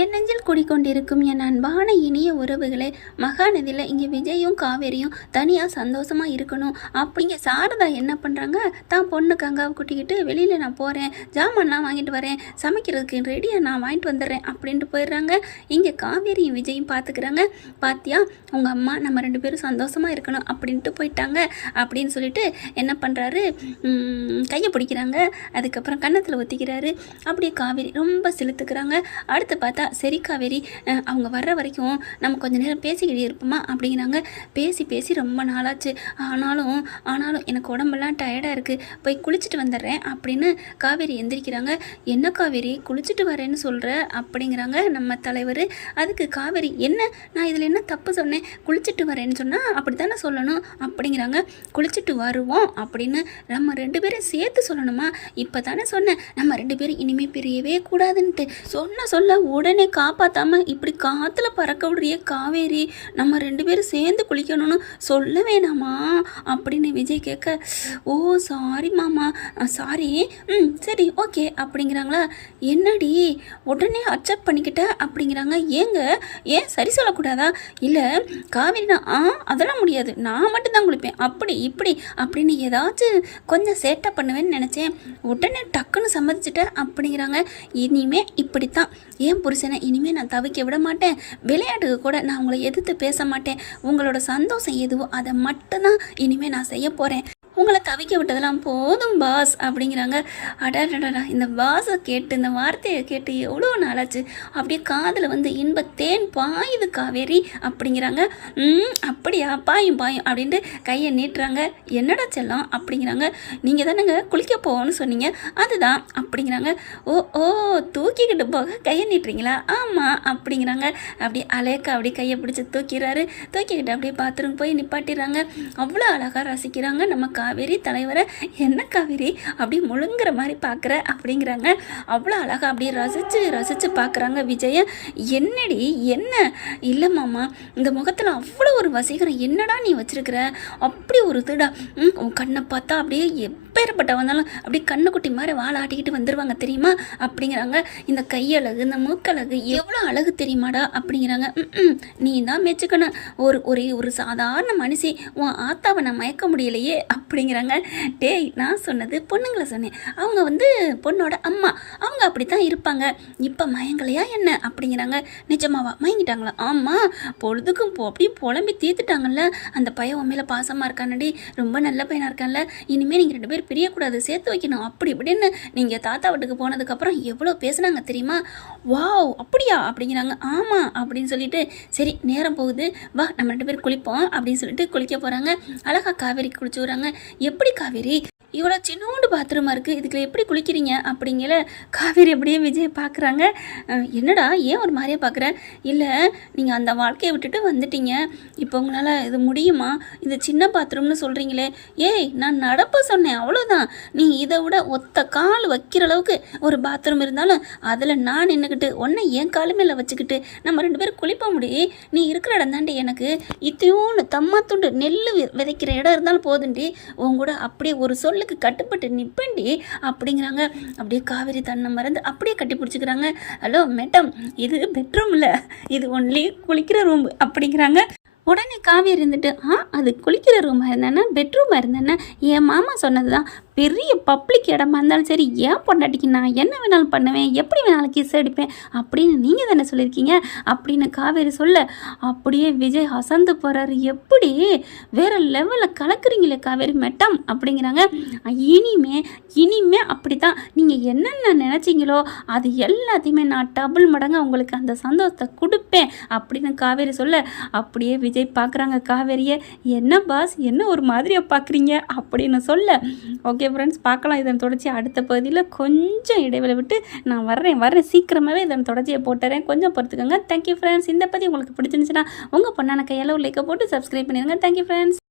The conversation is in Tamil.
என் நெஞ்சில் குடிக்கொண்டிருக்கும் என் அன்பான இனிய உறவுகளே மகாநதியில் இங்கே விஜயும் காவேரியும் தனியாக சந்தோஷமாக இருக்கணும். அப்படிங்க சாரதா என்ன பண்ணுறாங்க தான் பொண்ணு கங்காவை கூட்டிக்கிட்டு வெளியில் நான் போகிறேன் ஜாமான்லாம் வாங்கிட்டு வரேன் சமைக்கிறதுக்கு ரெடியாக நான் வாங்கிட்டு வந்துடுறேன் அப்படின்ட்டு போயிடுறாங்க. இங்கே காவேரியும் விஜயும் பார்த்துக்கிறாங்க பாத்தியா உங்கள் அம்மா நம்ம ரெண்டு பேரும் சந்தோஷமாக இருக்கணும் அப்படின்ட்டு போயிட்டாங்க. அப்படின்னு சொல்லிட்டு என்ன பண்ணுறாரு கையை பிடிக்கிறாங்க. அதுக்கப்புறம் கன்னத்தில் ஒத்திக்கிறாரு. அப்படியே காவேரி ரொம்ப செலுத்துக்கிறாங்க. அடுத்து பார்த்தா சரி காவேரி அவங்க வர்ற வரைக்கும் நம்ம கொஞ்சம் நேரம் பேசிக்கிட்டே இருப்போமா? அப்படிங்கிறாங்க. பேசி பேசி ரொம்ப நாளாச்சு. ஆனாலும் ஆனாலும் எனக்கு உடம்பெல்லாம் டயர்டாக இருக்குது போய் குளிச்சுட்டு வந்துடுறேன் அப்படின்னு காவேரி எந்திரிக்கிறாங்க. என்ன காவேரி? குளிச்சுட்டு வரேன்னு சொல்கிற அப்படிங்கிறாங்க நம்ம தலைவர். அதுக்கு காவேரி என்ன? நான் இதில் என்ன தப்பு சொன்னேன்? குளிச்சுட்டு வரேன்னு சொன்னால் அப்படி தானே சொல்லணும்? அப்படிங்கிறாங்க. குளிச்சுட்டு வருவோம் அப்படின்னு நம்ம ரெண்டு பேரும் சேர்த்து சொல்லணுமா? இப்போ தானே சொன்னேன். நம்ம ரெண்டு பேரும் இனிமேல் பிரியவே கூடாதுன்ட்டு. சொன்ன சொல்ல உடனே காப்பாத்தாம இப்படி காற்றுல பறக்க விடுறிய காவேரி. நம்ம ரெண்டு பேரும் சேர்ந்து குளிக்கணும்னு சொல்ல வேணாமா? அப்படின்னு விஜய் கேட்க ஓ சாரி மாமா. சாரி ம் சரி ஓகே அப்படிங்கிறாங்களா? என்னடி? உடனே அக்செப்ட் பண்ணிக்கிட்ட? அப்படிங்கிறாங்க. ஏங்க? ஏன் சரி சொல்லக்கூடாதா? இல்லை காவேரினா ஆ அதெல்லாம் முடியாது. நான் மட்டும்தான் குளிப்பேன். அப்படி இப்படி அப்படின்னு ஏதாச்சும் கொஞ்சம் சேட்டை பண்ணுவேன்னு நினச்சேன். உடனே டக்குன்னு சம்மதிச்சிட்டேன் அப்படிங்கிறாங்க. இனிமே இப்படித்தான். ஏன் புருஷன் இனிமே நான் தவிக்க விட மாட்டேன். விளையாட்டுக்கு கூட நான் உங்களை எதிர்த்து பேச மாட்டேன். உங்களோட சந்தோஷம் எதுவோ அதை மட்டும்தான் இனிமேல் நான் செய்ய போகிறேன் உங்களை தவிக்க விட்டதெல்லாம் போதும் பாஸ் அப்படிங்கிறாங்க. அடடடா இந்த பாஸை கேட்டு இந்த வார்த்தையை கேட்டு எவ்வளோ நாளாச்சு? அப்படியே காதில் வந்து இன்ப தேன் பாயுது காவேரி அப்படிங்கிறாங்க. ம் அப்படியா? பாயும் பாயும் அப்படின்ட்டு கையை நீட்டுறாங்க. என்னடா செல்லம்? அப்படிங்கிறாங்க. நீங்கள் தானேங்க குளிக்க போவோம்னு சொன்னீங்க. அதுதான் அப்படிங்கிறாங்க. ஓ ஓ தூக்கிக்கிட்டு போக கையை நீட்டுறீங்களா? ஆமாம் அப்படிங்கிறாங்க. அப்படியே அலேக்கா அப்படியே கையை பிடிச்சி தூக்கிறாரு தூக்கிக்கிட்டு அப்படியே பாத்ரூம் போய் நிப்பாட்டிடுறாங்க. அவ்வளோ அழகாக ரசிக்கிறாங்க நம்ம காவேரி தலைவரை என்ன காவேரி? அப்படியே முழுங்குற மாதிரி பார்க்குற அப்படிங்கிறாங்க. அவ்வளோ அழகாக அப்படியே ரசித்து ரசித்து பார்க்குறாங்க விஜய. என்னடி என்ன? இல்லை மாமா இந்த முகத்தில் அவ்வளோ ஒரு வசீகரம். என்னடா நீ வச்சிருக்கிற? அப்படி ஒரு இதுடா ம், உன் கண்ணை பார்த்தா அப்படியே எப்பேற்பட்ட வந்தாலும் அப்படியே கண்ணுக்குட்டி மாதிரி வாழை ஆட்டிக்கிட்டு வந்துடுவாங்க தெரியுமா? அப்படிங்கிறாங்க. இந்த கையழகு இந்த மூக்கழகு எவ்வளோ அழகு தெரியுமாடா? அப்படிங்கிறாங்க. "ம், நீ தான் மெச்சுக்கணும். ஒரு ஒரே ஒரு சாதாரண மனுஷி உன் ஆத்தாவை நான் மயக்க முடியலையே. அப்படிங்கிறாங்க. டேய் நான் சொன்னது பொண்ணுங்களை சொன்னேன். அவங்க வந்து பொண்ணோட அம்மா. அவங்க அப்படி தான் இருப்பாங்க. இப்போ மயங்கலையா என்ன? அப்படிங்கிறாங்க. நிஜமாவா? மயங்கிட்டாங்களா? ஆமாம் பொழுதுக்கும் போ அப்படியே புலம்பி தீர்த்துட்டாங்கல்ல. அந்த பையன் உண்மையில பாசமாக இருக்கானடி. ரொம்ப நல்ல பையனாக இருக்கான்ல. இனிமேல் நீங்கள் ரெண்டு பேரும் பிரியக்கூடாது சேர்த்து வைக்கணும். அப்படி இப்படின்னு நீங்கள் தாத்தா வீட்டுக்கு போனதுக்கப்புறம் எவ்வளோ பேசுனாங்க தெரியுமா? வாவ் அப்படியா? அப்படிங்கிறாங்க. ஆமாம் அப்படின்னு சொல்லிட்டு சரி நேரம் போகுது. வா நம்ம ரெண்டு பேரும் குளிப்போம் அப்படின்னு சொல்லிட்டு குளிக்க போகிறாங்க அழகா காவேரி குளிச்சு விட்றாங்க. எப்படி காவேரி? இவ்வளோ சின்னோண்டு பாத்ரூமாக இருக்குது இதுக்குள்ள எப்படி குளிக்கிறீங்க? அப்படிங்கல காவேரி அப்படியே விஜய் பார்க்குறாங்க என்னடா ஏன் ஒரு மாதிரியே பார்க்குறேன் இல்லை நீங்கள் அந்த வாழ்க்கையை விட்டுட்டு வந்துட்டீங்க. இப்போ உங்களால் இது முடியுமா? இது சின்ன பாத்ரூம்னு சொல்கிறீங்களே ஏய் நான் நடப்ப சொன்னேன் அவ்வளோதான் நீ இதை விட ஒத்த கால் வைக்கிற அளவுக்கு ஒரு பாத்ரூம் இருந்தாலும் அதில் நான் நின்றுக்கிட்டு ஒன்றை என் காலு மேலே வச்சுக்கிட்டு நம்ம ரெண்டு பேரும் குளிப்ப முடி. நீ இருக்கிற இடம் தாண்டி எனக்கு இத்தையோன்னு தம்மா துண்டு நெல் வி- விதைக்கிற இடம் இருந்தாலும் போதுண்டி. உன் கூட அப்படியே ஒரு சொல்லுக்கு கட்டுப்பட்டு நிப்பண்டி அப்படிங்கிறாங்க. அப்படியே காவேரி தன்னை மறந்து அப்படியே கட்டி பிடிச்சிக்கிறாங்க. ஹலோ மேடம் இது பெட்ரூமில் இது ஒன்லி குளிக்கிற ரூம் அப்படிங்கிறாங்க. உடனே காவேரி இருந்துட்டு ஆ அது குளிக்கிற ரூமாக இருந்தேன்னா பெட்ரூமாக இருந்தேன்னா என் மாமா சொன்னது தான் பெரிய பப்ளிக் இடமா இருந்தாலும் சரி ஏன் பொண்டாட்டிக்கு நான் என்ன வேணாலும் பண்ணுவேன்? எப்படி வேணாலும் கிஸ் அடிப்பேன்? அப்படின்னு நீங்கள் தானே சொல்லியிருக்கீங்க. அப்படின்னு காவேரி சொல்ல அப்படியே விஜய் அசந்து போகிறாரு எப்படி? வேறு லெவலில் கலக்குறீங்களே காவேரி மெட்டம் அப்படிங்கிறாங்க. இனிமே இனிமே அப்படி தான் நீங்கள் என்னென்ன நினச்சிங்களோ அது எல்லாத்தையுமே நான் டபுள் மடங்கு உங்களுக்கு அந்த சந்தோஷத்தை கொடுப்பேன் அப்படின்னு காவேரி சொல்ல அப்படியே விஜய் விஜய் பார்க்குறாங்க காவேரியை என்ன பாஸ் என்ன ஒரு மாதிரியாக பார்க்குறீங்க அப்படின்னு சொல்ல ஓகே ஃப்ரெண்ட்ஸ் பார்க்கலாம் இதன் தொடர்ச்சி அடுத்த பகுதியில் கொஞ்சம் இடைவெளி விட்டு நான் வர்றேன் வர்றேன். சீக்கிரமாகவே இதன் தொடர்ச்சியை போட்டுறேன். கொஞ்சம் பொறுத்துக்கோங்க. தேங்க்யூ ஃப்ரெண்ட்ஸ் இந்த பற்றி உங்களுக்கு பிடிச்சிருந்துச்சுன்னா உங்கள் பொண்ணான கையால் ஒரு லைக்கை போட்டு சப்ஸ்கிரைப் பண்ணிடுங்க. Thank you friends